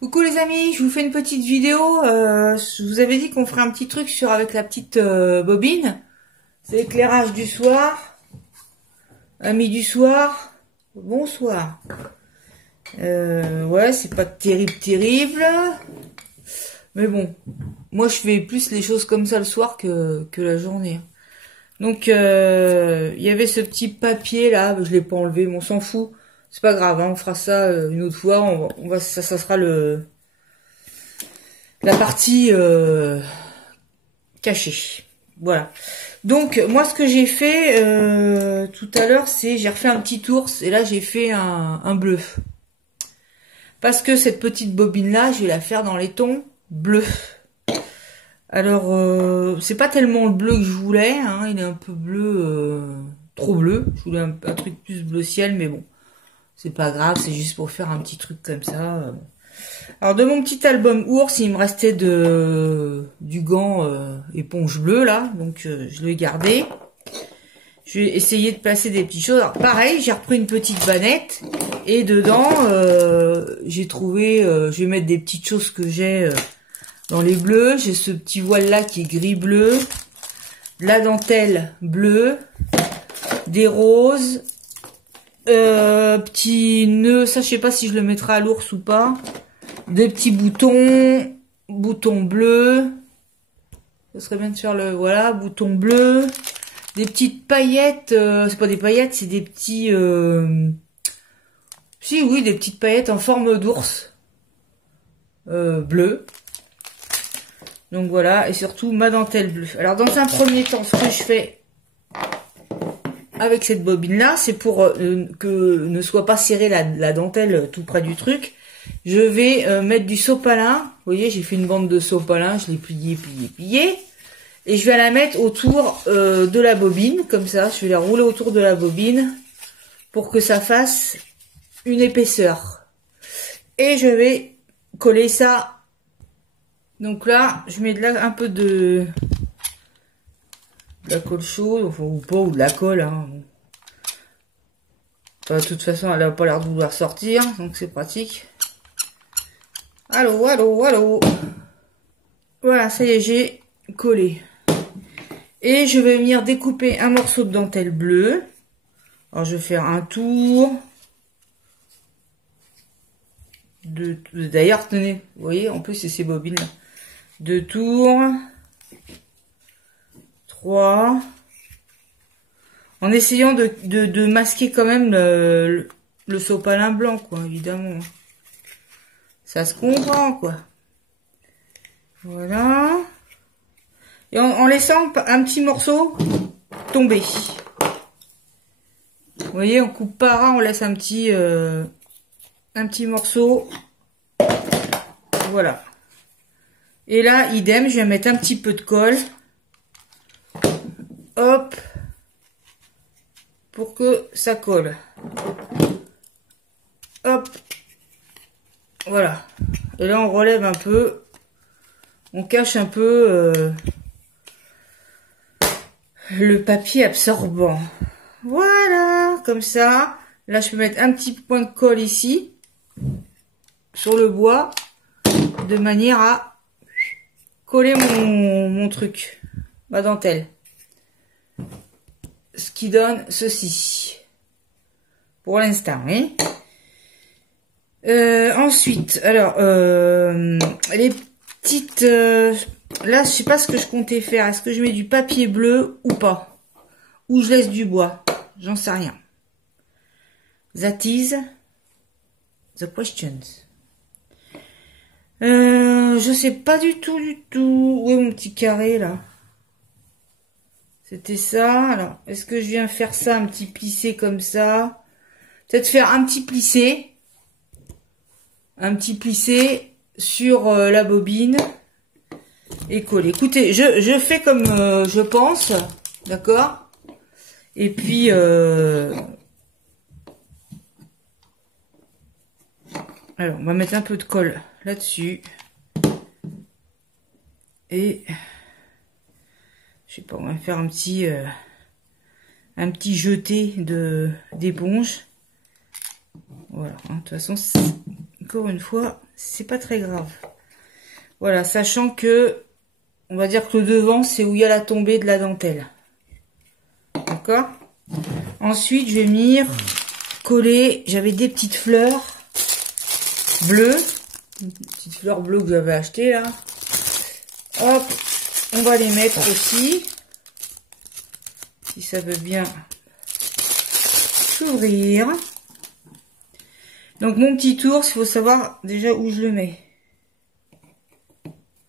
Coucou les amis, je vous fais une petite vidéo. Je vous avais dit qu'on ferait un petit truc avec la petite bobine. C'est l'éclairage du soir. Amis du soir, bonsoir. Ouais, c'est pas terrible. Mais bon, moi je fais plus les choses comme ça le soir que la journée. Donc il y avait ce petit papier là, je l'ai pas enlevé, mais on s'en fout. C'est pas grave, hein, on fera ça une autre fois. Ça sera la partie cachée. Voilà. Donc moi ce que j'ai fait tout à l'heure, c'est j'ai refait un petit ours et là j'ai fait un bleu. Parce que cette petite bobine là, je vais la faire dans les tons bleus. Alors c'est pas tellement le bleu que je voulais, hein, il est un peu bleu, trop bleu. Je voulais un truc plus bleu ciel, mais bon. C'est pas grave, c'est juste pour faire un petit truc comme ça. Alors de mon petit album ours, il me restait du gant éponge bleue là, donc je l'ai gardé. Je vais essayer de placer des petites choses. Alors pareil, j'ai repris une petite banette et dedans j'ai trouvé, je vais mettre des petites choses que j'ai dans les bleus. J'ai ce petit voile là qui est gris bleu, la dentelle bleue, des roses. Petit nœud, ça je sais pas si je le mettrai à l'ours ou pas. Des petits boutons bleus. Ça serait bien de faire le, voilà, bouton bleu. Des petites paillettes, c'est pas des paillettes, c'est des petits, si oui, des petites paillettes en forme d'ours. Bleu. Donc voilà, et surtout ma dentelle bleue. Alors dans un premier temps, ce que je fais avec cette bobine là, c'est pour que ne soit pas serrée la dentelle tout près du truc. Je vais mettre du sopalin. Vous voyez, j'ai fait une bande de sopalin, je l'ai plié. Et je vais la mettre autour de la bobine, comme ça. Je vais la rouler autour de la bobine pour que ça fasse une épaisseur. Et je vais coller ça. Donc là, je mets un peu de la colle chaude, enfin, ou pas, ou de la colle, hein. Enfin, de toute façon, elle n'a pas l'air de vouloir sortir, donc c'est pratique. Allô. Voilà, ça y est, j'ai collé. Et je vais venir découper un morceau de dentelle bleue. Alors, je vais faire un tour. D'ailleurs, tenez, vous voyez, en plus, c'est ces bobines-là. 2 tours. 3. En essayant de masquer quand même le sopalin blanc, quoi, évidemment. Ça se comprend, quoi. Voilà. Et en laissant un petit morceau tomber. Vous voyez, on coupe pas ras, on laisse un petit morceau. Voilà. Et là, idem, je vais mettre un petit peu de colle. Hop, pour que ça colle. Hop, voilà. Et là, on relève un peu, on cache un peu le papier absorbant. Voilà, comme ça. Là, je peux mettre un petit point de colle ici, sur le bois, de manière à coller mon truc, ma dentelle. Ce qui donne ceci. Pour l'instant, oui. Ensuite, alors, les petites... là, je sais pas ce que je comptais faire. Est-ce que je mets du papier bleu ou pas? Ou je laisse du bois? J'en sais rien. That is the questions. Je sais pas du tout. Où est mon petit carré, là? C'était ça. Alors, est-ce que je viens faire ça, un petit plissé comme ça? Peut-être faire un petit plissé. Un petit plissé sur la bobine. Et coller. Écoutez, je fais comme je pense. D'accord? Et puis, Alors, on va mettre un peu de colle là-dessus. Et je sais pas, on va faire un petit jeté d'éponge. Voilà, hein, de toute façon, encore une fois, c'est pas très grave. Voilà, sachant que, on va dire que le devant, c'est où il y a la tombée de la dentelle. D'accord? Ensuite, je vais venir coller, j'avais des petites fleurs bleues, une petite fleur bleue que j'avais achetée là. Hop, on va les mettre aussi, si ça veut bien s'ouvrir. Donc mon petit ours, il faut savoir déjà où je le mets.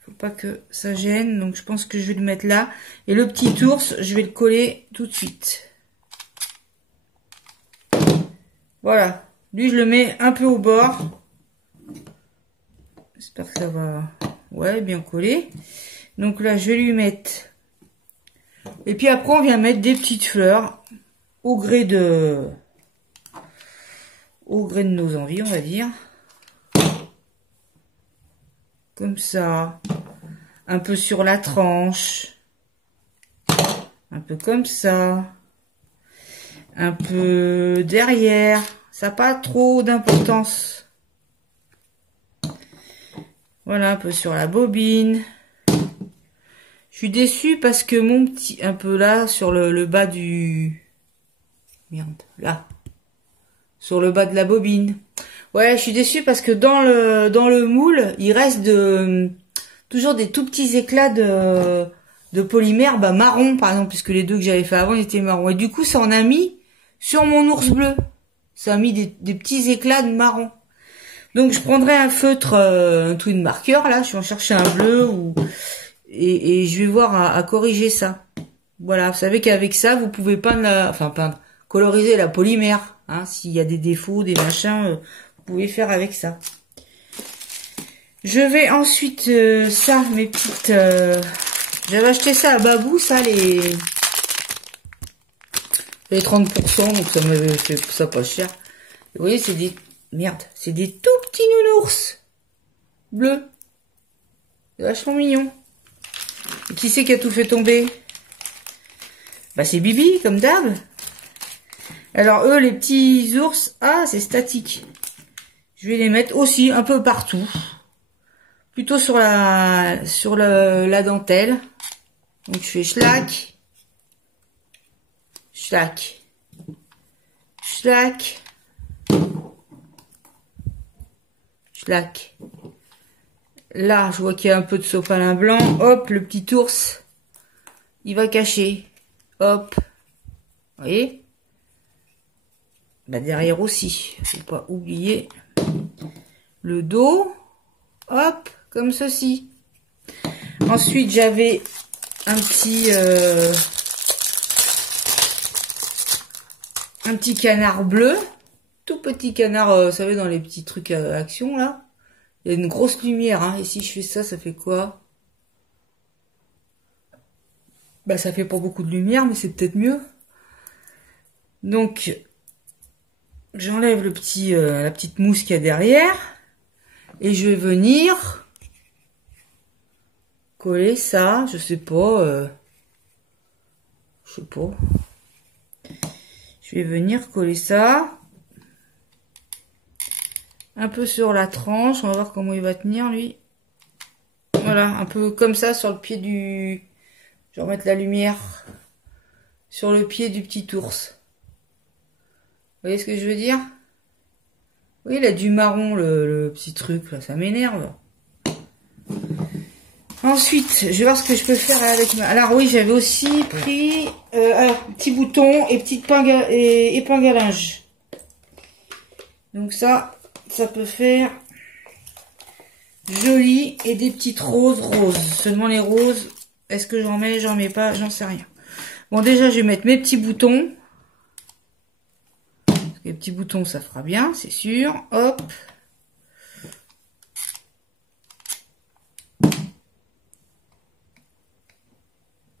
Faut pas que ça gêne, donc je pense que je vais le mettre là. Et le petit ours, je vais le coller tout de suite. Voilà, lui je le mets un peu au bord. J'espère que ça va, ouais, bien coller. Donc là, je vais lui mettre. Et puis après, on vient mettre des petites fleurs au gré de nos envies, on va dire. Comme ça. Un peu sur la tranche. Un peu comme ça. Un peu derrière. Ça n'a pas trop d'importance. Voilà, un peu sur la bobine. Je suis déçue parce que mon petit... Un peu là, sur le bas du... Merde, là. Sur le bas de la bobine. Ouais, je suis déçue parce que dans le moule, il reste toujours des tout petits éclats de polymère marron, par exemple, puisque les deux que j'avais fait avant, ils étaient marrons. Et du coup, ça en a mis sur mon ours bleu. Ça a mis des petits éclats de marron. Donc, je prendrai un feutre, un twin marker, là. Je vais en chercher un bleu et je vais voir à corriger ça. Voilà, vous savez qu'avec ça, vous pouvez coloriser la polymère. Hein, s'il y a des défauts, des machins, vous pouvez faire avec ça. Je vais ensuite, mes petites... j'avais acheté ça à Babou, ça, les 30%, donc ça m'avait fait ça pas cher. Vous voyez, c'est des... Merde, c'est des tout petits nounours bleus. C'est vachement mignon. Et qui c'est qui a tout fait tomber? Bah c'est Bibi, comme d'hab. Alors eux, les petits ours, ah c'est statique. Je vais les mettre aussi un peu partout. Plutôt sur la dentelle. Donc je fais schlac. Schlac. Schlac. Schlac. Là, je vois qu'il y a un peu de sopalin blanc. Hop, le petit ours, il va cacher. Hop. Vous voyez? Bah derrière aussi. Faut pas oublier le dos. Hop, comme ceci. Ensuite, j'avais un petit canard bleu. Tout petit canard, vous savez, dans les petits trucs à action, là. Il y a une grosse lumière, hein. Et si je fais ça, ça fait quoi? Bah, ça fait pas beaucoup de lumière, mais c'est peut-être mieux. Donc, j'enlève la petite mousse qu'il y a derrière. Et je vais venir coller ça, je sais pas. Je vais venir coller ça. Un peu sur la tranche, on va voir comment il va tenir lui. Voilà, un peu comme ça sur le pied du... Je vais remettre la lumière sur le pied du petit ours. Vous voyez ce que je veux dire? Oui, il a du marron le petit truc là, ça m'énerve. Ensuite, je vais voir ce que je peux faire avec ma... Alors oui, j'avais aussi pris petit bouton et petite épingle à linge. Donc ça peut faire joli et des petites roses. Seulement les roses, est-ce que j'en mets pas, j'en sais rien. Bon, déjà, je vais mettre mes petits boutons. Parce que les petits boutons, ça fera bien, c'est sûr. Hop.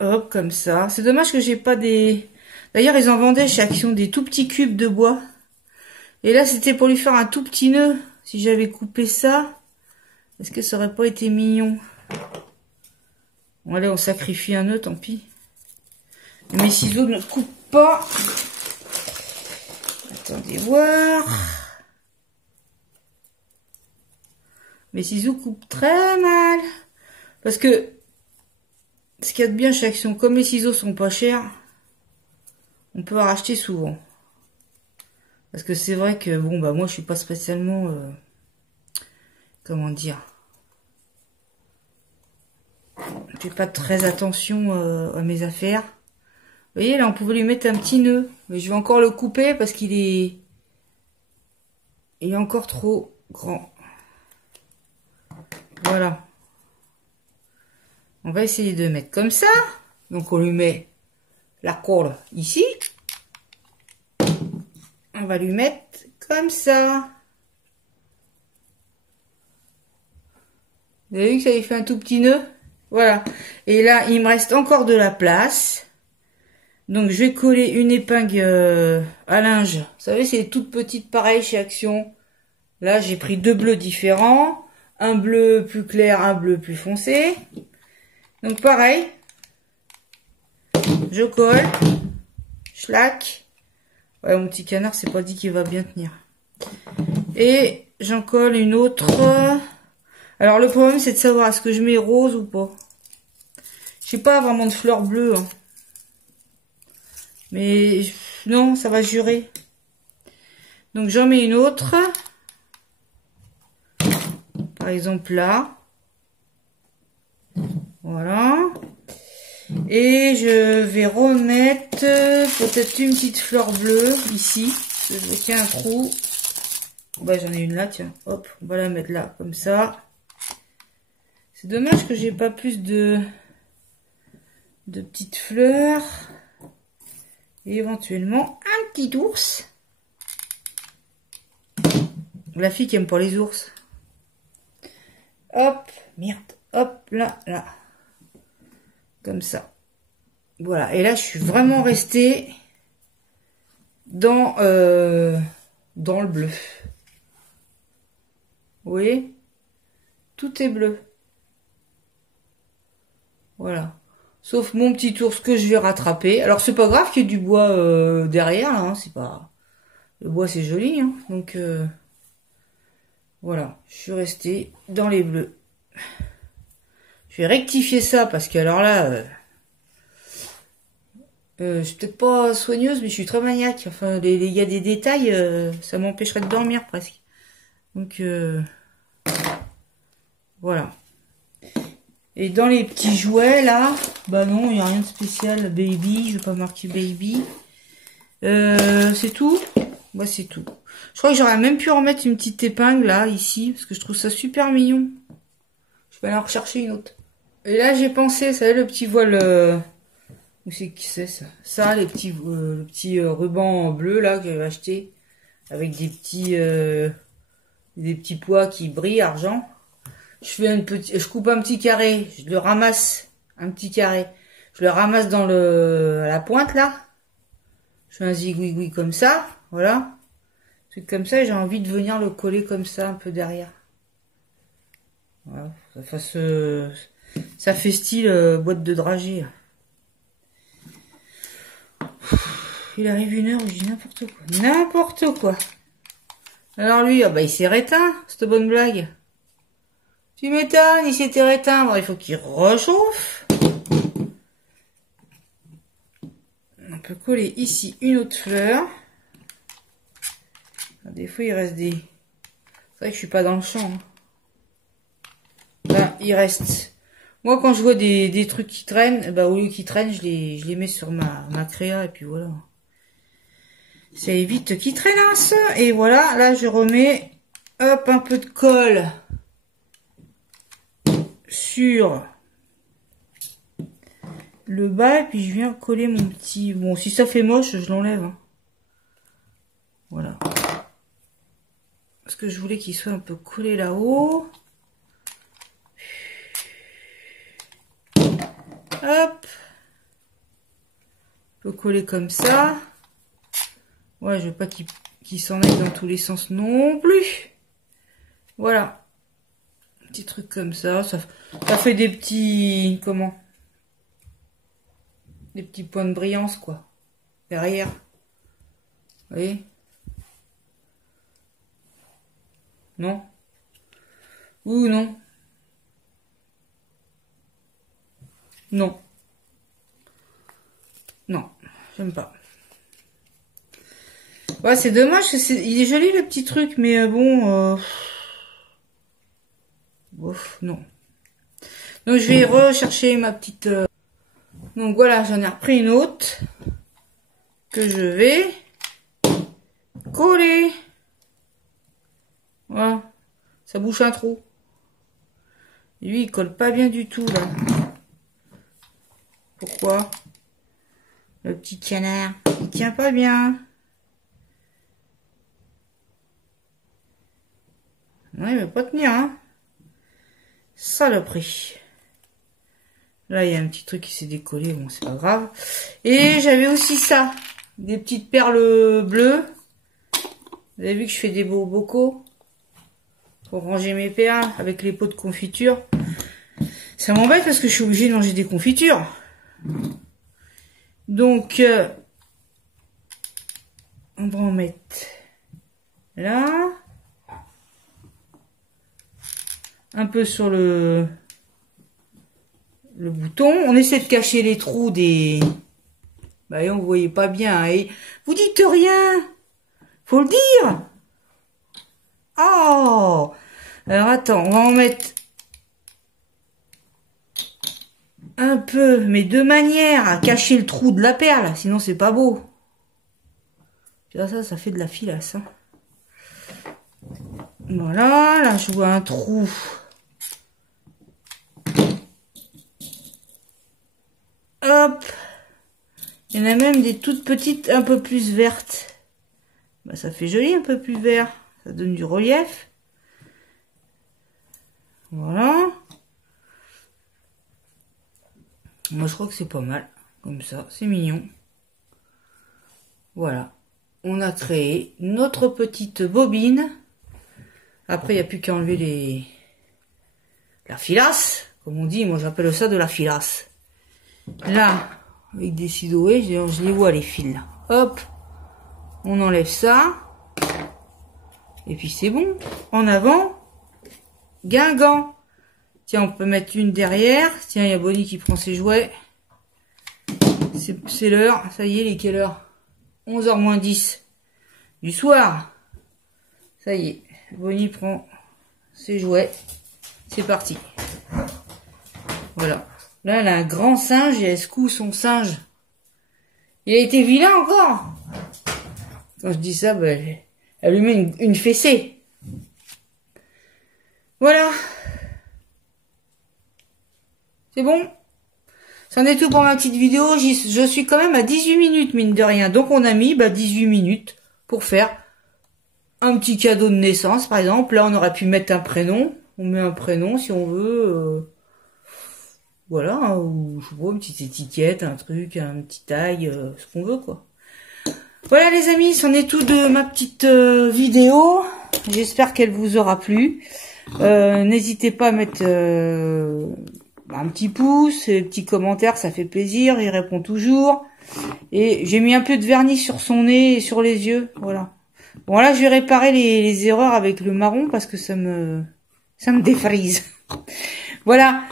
Hop, comme ça. C'est dommage que j'ai pas des... D'ailleurs, ils en vendaient chez Action des tout petits cubes de bois. Et là, c'était pour lui faire un tout petit nœud. si j'avais coupé ça, est-ce que ça aurait pas été mignon? Bon, allez, on sacrifie un nœud, tant pis. Mes ciseaux ne coupent pas. Attendez voir. Mes ciseaux coupent très mal. Parce que, ce qu'il y a de bien chez Action, comme les ciseaux sont pas chers, on peut en racheter souvent. Parce que c'est vrai que, bon, bah moi je suis pas spécialement... comment dire, je fais pas très attention à mes affaires. Vous voyez, là, on pouvait lui mettre un petit nœud. Mais je vais encore le couper parce qu'il est... il est encore trop grand. Voilà. On va essayer de mettre comme ça. Donc, on lui met la colle ici. On va lui mettre comme ça. Vous avez vu que ça lui fait un tout petit nœud? Voilà. Et là, il me reste encore de la place. Donc, je vais coller une épingle à linge. Vous savez, c'est toute petite pareil chez Action. Là, j'ai pris deux bleus différents. Un bleu plus clair, un bleu plus foncé. Donc, pareil. Je colle. Schlac. Ouais, mon petit canard, c'est pas dit qu'il va bien tenir. Et j'en colle une autre. Alors, le problème, c'est de savoir est-ce que je mets rose ou pas. J'ai pas vraiment de fleurs bleues. Hein. Mais non, ça va jurer. Donc, j'en mets une autre. Par exemple, là. Voilà. Et je vais remettre peut-être une petite fleur bleue ici. Je vois qu'il y a un trou. Bah, j'en ai une là, tiens. Hop, on va la mettre là, comme ça. C'est dommage que j'ai pas plus de petites fleurs. Et éventuellement, un petit ours. La fille qui aime pas les ours. Hop, merde. Hop, là, là. Comme ça. Voilà. Et là, je suis vraiment restée dans le bleu. Vous voyez? Tout est bleu. Voilà. Sauf mon petit ours que je vais rattraper. Alors, c'est pas grave qu'il y ait du bois derrière. Là, hein. C'est pas... Le bois, c'est joli. Hein. Donc, voilà. Je suis restée dans les bleus. Je vais rectifier ça parce que alors là... je suis peut-être pas soigneuse, mais je suis très maniaque. Enfin, il y a des détails, ça m'empêcherait de dormir presque. Donc, voilà. Et dans les petits jouets, là, bah non, il n'y a rien de spécial. Baby, je vais pas marquer baby. C'est tout? Bah, c'est tout. Je crois que j'aurais même pu remettre une petite épingle, là, ici, parce que je trouve ça super mignon. Je vais aller en rechercher une autre. Et là, j'ai pensé, vous savez, le petit voile... Où c'est que c'est ça? Ça, les petits, le petit ruban bleu là que j'avais acheté avec des petits pois qui brillent argent. Je coupe un petit carré, je le ramasse un petit carré, je le ramasse dans à la pointe là. Je fais un zigouigoui comme ça, voilà, truc comme ça. Et j'ai envie de venir le coller comme ça un peu derrière. Voilà, ça fait style boîte de dragée. Il arrive une heure où je dis n'importe quoi. N'importe quoi. Alors lui, bah il s'est réteint, cette bonne blague. Tu m'étonnes, il s'était réteint. Bon, il faut qu'il réchauffe. On peut coller ici une autre fleur. Des fois, il reste des... C'est vrai que je suis pas dans le champ. Hein. Là, il reste... Moi, quand je vois des trucs qui traînent, bah au lieu qu'ils traînent, je les mets sur ma créa et puis voilà. Ça évite qu'ils traînassent. Et voilà, là je remets hop un peu de colle sur le bas et puis je viens coller mon petit... Bon, si ça fait moche, je l'enlève. Hein. Voilà. Parce que je voulais qu'il soit un peu collé là-haut. Hop. On peut coller comme ça. Ouais, je veux pas qu'il s'en aille dans tous les sens non plus. Voilà. Petit truc comme ça. Ça fait des petits... Comment? Des petits points de brillance, quoi. Derrière. Vous voyez? Non? Ou non? Non. Non. J'aime pas. Ouais, c'est dommage. Il est joli, le petit truc. Mais bon... Ouf, non. Donc, je vais rechercher ma petite... Donc, voilà, j'en ai repris une autre. Que je vais... coller. Voilà. Ça bouche un trou. Et lui, il colle pas bien du tout, là. Pourquoi? Le petit canard. Il tient pas bien. Non, il veut pas tenir, hein. Saloperie. Là, il y a un petit truc qui s'est décollé. Bon, c'est pas grave. Et j'avais aussi ça. Des petites perles bleues. Vous avez vu que je fais des beaux bocaux pour ranger mes perles avec les pots de confiture. Ça m'embête parce que je suis obligée de manger des confitures. Donc, on va en mettre là. Un peu sur le bouton. On essaie de cacher les trous des... Bah, on ne voyait pas bien. Et vous dites rien. Faut le dire. Oh. Alors, attends. On va en mettre un peu, mais de manière à cacher le trou de la perle. Sinon, c'est pas beau. Ça fait de la filasse. Hein. Voilà. Là, je vois un trou. Hop. Il y en a même des toutes petites, un peu plus vertes. Bah, ça fait joli, un peu plus vert. Ça donne du relief. Voilà. Moi, je crois que c'est pas mal. Comme ça, c'est mignon. Voilà. On a créé notre petite bobine. Après, il n'y a plus qu'à enlever la filasse. Comme on dit, moi, j'appelle ça de la filasse. Là, avec des ciseaux, je les vois, les fils. Là. Hop. On enlève ça. Et puis, c'est bon. En avant. Guingamp. Tiens, on peut mettre une derrière. Tiens, il y a Bonnie qui prend ses jouets. C'est l'heure. Ça y est, il est quelle heure? 11h moins 10 du soir. Ça y est. Bonnie prend ses jouets. C'est parti. Voilà. Là, elle a un grand singe et elle secoue son singe. Il a été vilain encore. Quand je dis ça, ben, elle lui met une fessée. Voilà. C'est bon. C'en est tout pour ma petite vidéo. Je suis quand même à 18 minutes, mine de rien. Donc, on a mis 18 minutes pour faire un petit cadeau de naissance, par exemple. Là, on aurait pu mettre un prénom. On met un prénom si on veut. Voilà. Hein, ou, je sais pas, une petite étiquette, un truc, un petit tag, ce qu'on veut, quoi. Voilà, les amis. C'en est tout de ma petite vidéo. J'espère qu'elle vous aura plu. N'hésitez pas à mettre... un petit pouce, un petit commentaire, ça fait plaisir, il répond toujours. Et j'ai mis un peu de vernis sur son nez et sur les yeux, voilà. Bon là, je vais réparer les erreurs avec le marron parce que ça me défrise. Voilà,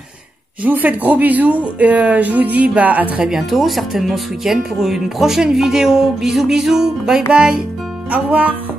je vous fais de gros bisous. Je vous dis à très bientôt, certainement ce week-end pour une prochaine vidéo. Bisous, bisous, bye bye, au revoir.